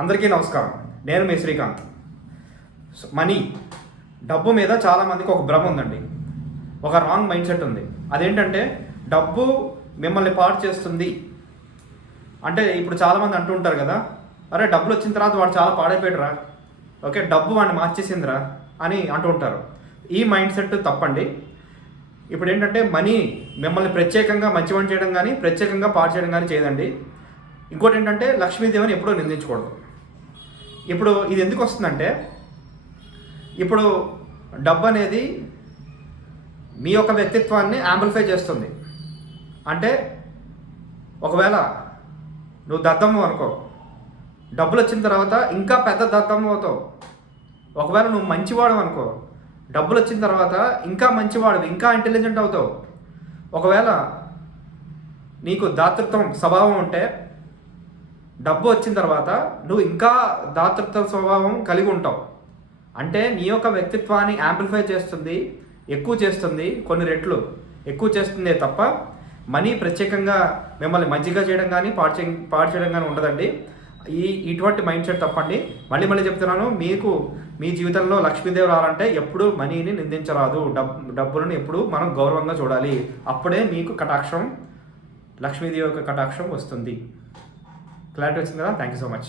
అందరికీ నమస్కారం. నేను మీ శ్రీకాంత్. మనీ, డబ్బు మీద చాలామందికి ఒక భ్రమ ఉందండి, ఒక రాంగ్ మైండ్ సెట్ ఉంది. అదేంటంటే డబ్బు మిమ్మల్ని పాడు చేస్తుంది అంటే. ఇప్పుడు చాలామంది అంటూ ఉంటారు కదా, అరే డబ్బులు వచ్చిన తర్వాత వాడు చాలా పాడైపోయాడురా, ఓకే డబ్బు వాడిని మార్చేసిందిరా అని అంటూ ఉంటారు. ఈ మైండ్ సెట్ తప్పండి. ఇప్పుడు ఏంటంటే మనీ మిమ్మల్ని ప్రత్యేకంగా మంచివాడిని చేయడం కానీ ప్రత్యేకంగా పాడు చేయడం కానీ చేయదండి. ఇంకోటి ఏంటంటే లక్ష్మీదేవిని ఎప్పుడూ నిందించకూడదు. ఇప్పుడు ఇది ఎందుకు వస్తుందంటే, ఇప్పుడు డబ్బు అనేది మీ యొక్క వ్యక్తిత్వాన్ని యాంప్లిఫై చేస్తుంది. అంటే ఒకవేళ నువ్వు దద్దమ్మ అనుకో, డబ్బులు వచ్చిన తర్వాత ఇంకా పెద్ద దద్దమ్మ అవుతావు. ఒకవేళ నువ్వు మంచివాడు అనుకో, డబ్బులు వచ్చిన తర్వాత ఇంకా మంచివాడు, ఇంకా ఇంటెలిజెంట్ అవుతావు. ఒకవేళ నీకు దాతృత్వం స్వభావం ఉంటే, డబ్బు వచ్చిన తర్వాత నువ్వు ఇంకా దాతృత్వ స్వభావం కలిగి ఉంటావు. అంటే నీ యొక్క వ్యక్తిత్వాన్ని యాంప్లిఫై చేస్తుంది, ఎక్కువ చేస్తుంది, కొన్ని రెట్లు ఎక్కువ చేస్తుందే తప్ప మనీ ప్రత్యేకంగా మిమ్మల్ని మంచిగా చేయడం కానీ పాడు చేయడం కానీ ఉండదండి. ఇటువంటి మైండ్ సెట్ తప్పండి. మళ్ళీ చెప్తున్నాను, మీకు మీ జీవితంలో లక్ష్మీదేవి రావాలంటే ఎప్పుడు మనీని నిందించరాదు. డబ్బులను ఎప్పుడు మనం గౌరవంగా చూడాలి. అప్పుడే మీకు కటాక్షం, లక్ష్మీదేవి యొక్క కటాక్షం వస్తుంది. క్లారిటీ వచ్చింది కదా? Thank you so much.